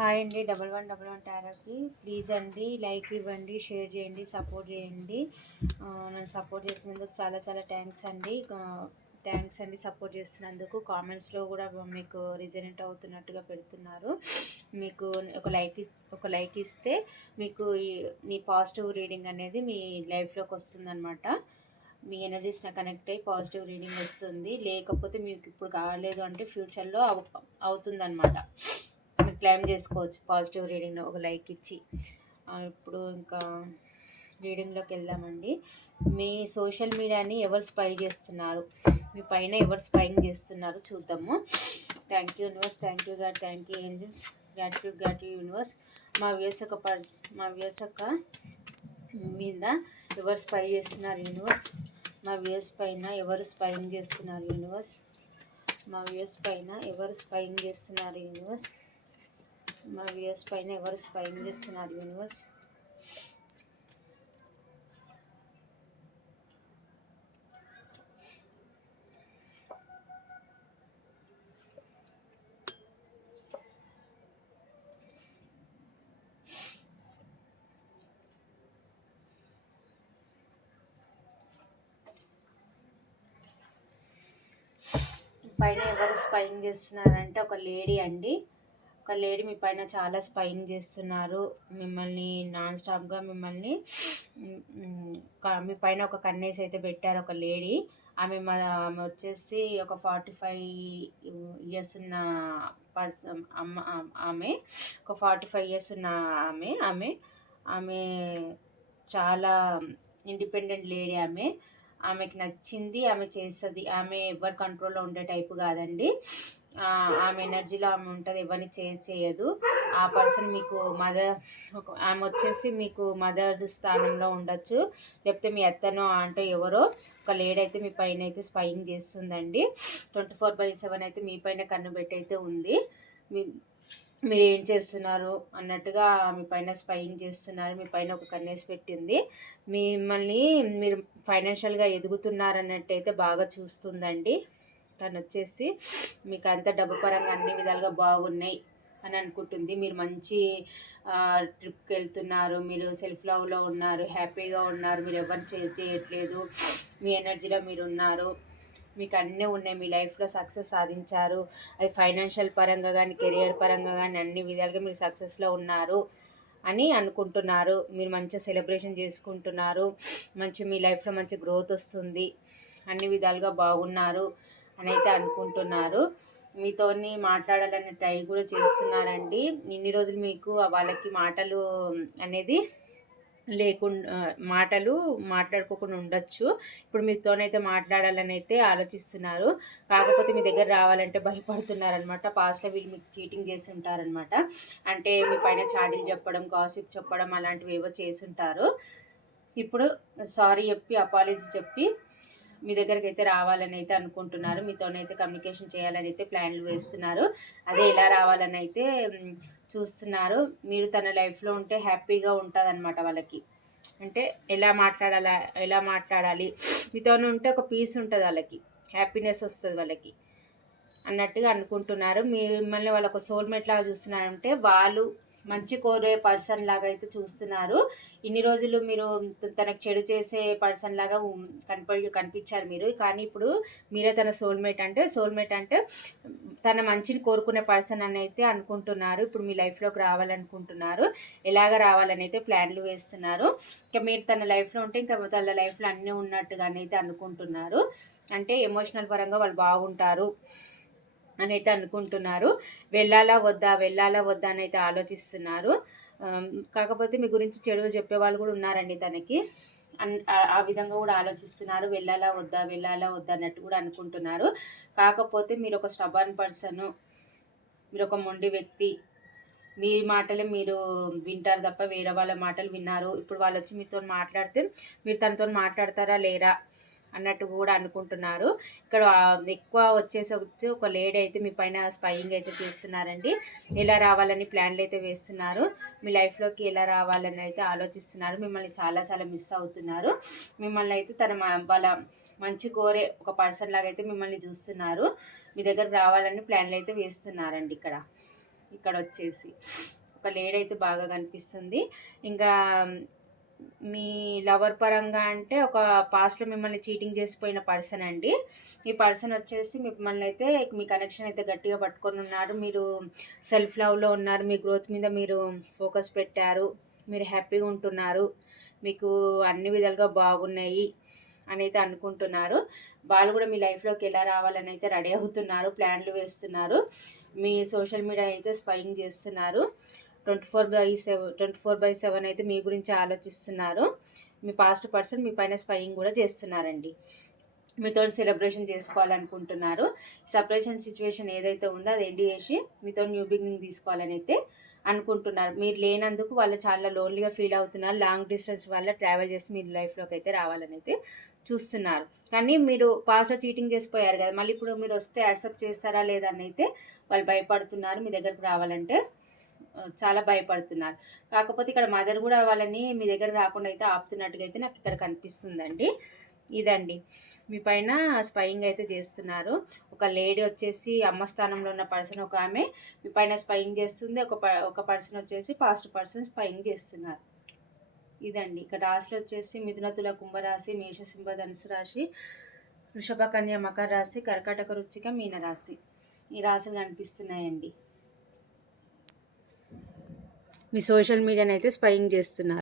Hi అండి. Double one double one టారాకి please అండి లైక్ ఇవ్వండి షేర్ చేయండి సపోర్ట్ చేయండి. నన్ను సపోర్ట్ చేసినందుకు చాలా చాలా థ్యాంక్స్ అండి. థ్యాంక్స్ అండి సపోర్ట్ చేస్తున్నందుకు. కామెంట్స్లో కూడా మీకు రిజనెంట్ అవుతున్నట్టుగా పెడుతున్నారు. మీకు ఒక లైక్ ఒక లైక్ ఇస్తే మీకు ఈ పాజిటివ్ రీడింగ్ అనేది మీ లైఫ్లోకి వస్తుందన్నమాట. మీ ఎనర్జీస్ నాకు కనెక్ట్ అయ్యి పాజిటివ్ రీడింగ్ వస్తుంది. లేకపోతే మీకు ఇప్పుడు కాలేదు అంటే ఫ్యూచర్లో అవు అవుతుందన్నమాట. క్లైమ్ చేసుకోవచ్చు. పాజిటివ్ రీడింగ్ ఒక లైక్ ఇచ్చి. ఇప్పుడు ఇంకా రీడింగ్లోకి వెళ్దామండి. మీ సోషల్ మీడియాని ఎవరు స్పై చేస్తున్నారు? మీ పైన ఎవరు స్పైన్ చేస్తున్నారు చూద్దాము. Thank you universe thank you God thank you angels. Gratitude gratitude universe. మా వ్యూస్ యొక్క పర్స్ మా వ్యూస్ యొక్క మీద ఎవరు స్పై చేస్తున్నారు యూనివర్స్? మా వ్యూస్ పైన ఎవరు స్పైన్ చేస్తున్నారు యూనివర్స్? మా వ్యూస్ పైన ఎవరు స్పైన్ చేస్తున్నారు యూనివర్స్? మా వ్యూస్ పైన ఎవరు స్పైన్ చేస్తున్నారు యూనివర్స్ పైన ఎవరు స్పైన్ చేస్తున్నారంటే ఒక లేడీ అండి. ఒక లేడీ మీ పైన చాలా స్పైన్ చేస్తున్నారు. మిమ్మల్ని నాన్ స్టాప్గా మిమ్మల్ని మీ పైన ఒక కన్నేసి అయితే పెట్టారు ఒక లేడీ. ఆమె ఆమె వచ్చేసి ఒక ఫార్టీ ఫైవ్ ఇయర్స్ ఉన్న పర్సన్ అమ్మ ఆమె ఒక ఫార్టీ ఫైవ్ ఇయర్స్ ఉన్న ఆమె ఆమె ఆమె చాలా ఇండిపెండెంట్ లేడీ ఆమె. ఆమెకి నచ్చింది ఆమె చేస్తుంది ఆమె ఎవరి కంట్రోల్లో ఉండే టైపు కాదండి. ఆమె ఎనర్జీలో ఆమె ఉంటుంది ఎవరిని చేసి చేయదు. ఆ పర్సన్ మీకు మదర్ ఆమె వచ్చేసి మీకు మదర్ స్థానంలో ఉండొచ్చు. లేకపోతే మీ అత్తనో అంటే ఎవరో. ఒక లేడీ అయితే మీ పైన అయితే స్పైన్ చేస్తుందండి. ట్వంటీ ఫోర్ బై సెవెన్ అయితే మీ పైన కన్ను పెట్టి అయితే ఉంది. మీ మీరు ఏం చేస్తున్నారు అన్నట్టుగా మీ పైన స్పైన్ చేస్తున్నారు. మీ పైన ఒక కన్నేసి పెట్టింది. మిమ్మల్ని మీరు ఫైనాన్షియల్గా ఎదుగుతున్నారన్నట్టు అయితే బాగా చూస్తుందండి. తను వచ్చేసి మీకు అంత డబ్బు పరంగా అన్ని విధాలుగా బాగున్నాయి అని అనుకుంటుంది. మీరు మంచి ట్రిప్కి వెళ్తున్నారు మీరు సెల్ఫ్ లవ్లో ఉన్నారు హ్యాపీగా ఉన్నారు మీరు ఎవరు చేయట్లేదు మీ ఎనర్జీలో మీరు ఉన్నారు మీకు అన్నీ ఉన్నాయి మీ లైఫ్లో సక్సెస్ సాధించారు అది ఫైనాన్షియల్ పరంగా కానీ కెరియర్ పరంగా కానీ అన్ని విధాలుగా మీరు సక్సెస్లో ఉన్నారు అని అనుకుంటున్నారు. మీరు మంచిగా సెలబ్రేషన్ చేసుకుంటున్నారు మంచి మీ లైఫ్లో మంచి గ్రోత్ వస్తుంది అన్ని విధాలుగా బాగున్నారు. అని అయితే అనుకుంటున్నారు. మీతోని మాట్లాడాలని ట్రై కూడా చేస్తున్నారండి. ఇన్ని రోజులు మీకు వాళ్ళకి మాటలు అనేది లేకుండా మాటలు మాట్లాడుకోకుండా ఉండొచ్చు. ఇప్పుడు మీతోనైతే మాట్లాడాలని అయితే ఆలోచిస్తున్నారు. కాకపోతే మీ దగ్గర రావాలంటే భయపడుతున్నారనమాట పాస్ట్లో వీళ్ళు మీకు చీటింగ్ చేసి ఉంటారనమాట అంటే మీ పైన చాడీలు చెప్పడం గాసిప్ చెప్పడం అలాంటివి ఏవో చేసి ఉంటారు ఇప్పుడు సారీ చెప్పి అపాలజీ చెప్పి మీ దగ్గరికి అయితే రావాలని అయితే అనుకుంటున్నారు. మీతోనైతే కమ్యూనికేషన్ చేయాలని అయితే ప్లాన్లు వేస్తున్నారు. అదే ఎలా రావాలని అయితే చూస్తున్నారు. మీరు తన లైఫ్లో ఉంటే హ్యాపీగా ఉంటుంది అనమాట వాళ్ళకి. అంటే ఎలా మాట్లాడాలి ఎలా మాట్లాడాలి? మీతోనే ఉంటే ఒక పీస్ ఉంటుంది వాళ్ళకి. హ్యాపీనెస్ వస్తుంది వాళ్ళకి. అన్నట్టుగా అనుకుంటున్నారు. మిమ్మల్ని వాళ్ళకు సోల్మేట్ లాగా చూస్తున్నారంటే వాళ్ళు మంచి కోరే పర్సన్ లాగా అయితే చూస్తున్నారు. ఇన్ని రోజులు మీరు తనకు చెడు చేసే పర్సన్ లాగా కనపడి కనిపించారు మీరు. కానీ ఇప్పుడు మీరే తన సోల్మేట్ అంటే సోల్మేట్ అంటే తన మంచిని కోరుకునే పర్సన్ అని అయితే అనుకుంటున్నారు. ఇప్పుడు మీ లైఫ్లోకి రావాలనుకుంటున్నారు. ఎలాగ రావాలని అయితే ప్లాన్లు వేస్తున్నారు. ఇంకా మీరు తన లైఫ్లో ఉంటే ఇంకా తన లైఫ్లో అన్నీ ఉన్నట్టుగానైతే అయితే అనుకుంటున్నారు. అంటే ఎమోషనల్ పరంగా వాళ్ళు బాగుంటారు. అని అయితే అనుకుంటున్నారు. వెళ్ళాలా వద్దా వెళ్ళాలా వద్దా అని అయితే ఆలోచిస్తున్నారు కాకపోతే మీ గురించి చెడు చెప్పేవాళ్ళు కూడా ఉన్నారండి తనకి. ఆ విధంగా కూడా ఆలోచిస్తున్నారు. వెళ్ళాలా వద్దా వెళ్ళాలా వద్దా అన్నట్టు కూడా అనుకుంటున్నారు. కాకపోతే మీరు ఒక స్టబర్న్ పర్సను మీరు ఒక మొండి వ్యక్తి మీ మాటలే మీరు వింటారు తప్ప వేరే వాళ్ళ మాటలు విన్నారు. ఇప్పుడు వాళ్ళు వచ్చి మీతో మాట్లాడితే మీరు తనతో మాట్లాడతారా లేరా? అన్నట్టు కూడా అనుకుంటున్నారు. ఇక్కడ ఎక్కువ వచ్చేసి వచ్చి ఒక లేడీ అయితే మీ పైన స్పైయింగ్ అయితే చేస్తున్నారండి ఎలా రావాలని ప్లాన్లు అయితే వేస్తున్నారు. మీ లైఫ్లోకి ఎలా రావాలని అయితే ఆలోచిస్తున్నారు. మిమ్మల్ని చాలా చాలా మిస్ అవుతున్నారు. మిమ్మల్ని అయితే తన వాళ్ళ మంచి కోరే ఒక పర్సన్ లాగా అయితే మిమ్మల్ని చూస్తున్నారు. మీ దగ్గర రావాలని ప్లాన్లు అయితే వేస్తున్నారండి ఇక్కడ. ఇక్కడ వచ్చేసి ఒక లేడీ అయితే బాగా కనిపిస్తుంది. ఇంకా మీ లవర్ పరంగా అంటే ఒక పాస్ట్లో మిమ్మల్ని చీటింగ్ చేసిపోయిన పర్సన్ అండి. ఈ పర్సన్ వచ్చేసి మిమ్మల్ని అయితే మీ కనెక్షన్ అయితే గట్టిగా పట్టుకొని ఉన్నారు. మీరు సెల్ఫ్ లవ్లో ఉన్నారు. మీ గ్రోత్ మీద మీరు ఫోకస్ పెట్టారు. మీరు హ్యాపీగా ఉంటున్నారు. మీకు అన్ని విధాలుగా బాగున్నాయి అని అయితే అనుకుంటున్నారు. వాళ్ళు కూడా మీ లైఫ్లోకి ఎలా రావాలని అయితే రెడీ అవుతున్నారు. ప్లాన్లు వేస్తున్నారు. మీ సోషల్ మీడియా అయితే స్పైయింగ్ చేస్తున్నారు. Twenty four by seven twenty four by seven అయితే మీ గురించి ఆలోచిస్తున్నారు. మీ పాస్ట్ పర్సన్ మీ పైన స్పైయింగ్ కూడా చేస్తున్నారండి. మీతో సెలబ్రేషన్ చేసుకోవాలనుకుంటున్నారు. సపరేషన్ సిచ్యువేషన్ ఏదైతే ఉందో అది ఎండి చేసి మీతో న్యూ బిగినింగ్ తీసుకోవాలని అయితే అనుకుంటున్నారు. మీరు లేనందుకు వాళ్ళు చాలా లోన్లీగా ఫీల్ అవుతున్నారు. లాంగ్ డిస్టెన్స్ వల్ల ట్రావెల్ చేసి మీ లైఫ్లోకి అయితే రావాలని అయితే చూస్తున్నారు. కానీ మీరు పాస్ట్లో చీటింగ్ చేసిపోయారు కదా మళ్ళీ ఇప్పుడు మీరు వస్తే యాక్సెప్ట్ చేస్తారా లేదా అని అయితే వాళ్ళు భయపడుతున్నారు. మీ దగ్గరకు రావాలంటే చాలా భయపడుతున్నారు. కాకపోతే ఇక్కడ మదర్ కూడా వాళ్ళని మీ దగ్గర రాకుండా అయితే ఆపుతున్నట్టుగా అయితే నాకు ఇక్కడ కనిపిస్తుందండి. ఇదండి. మీ పైన స్పయింగ్ అయితే చేస్తున్నారు. ఒక లేడీ వచ్చేసి అమ్మ స్థానంలో ఉన్న పర్సన్ ఒక ఆమె మీ పైన స్పయింగ్ చేస్తుంది. ఒక ఒక పర్సన్ వచ్చేసి పాస్ట్ పర్సన్ స్పయింగ్ చేస్తున్నారు. ఇదండి. ఇక్కడ రాశులు వచ్చేసి మిథునతుల కుంభరాశి మేషసింహ ధనుసు రాశి వృషభ కన్య మకర రాశి కర్కాటక రుచిక మీనరాశి ఈ రాశులు కనిపిస్తున్నాయండి. మీ సోషల్ మీడియాని అయితే స్పయింగ్ చేస్తున్నారు.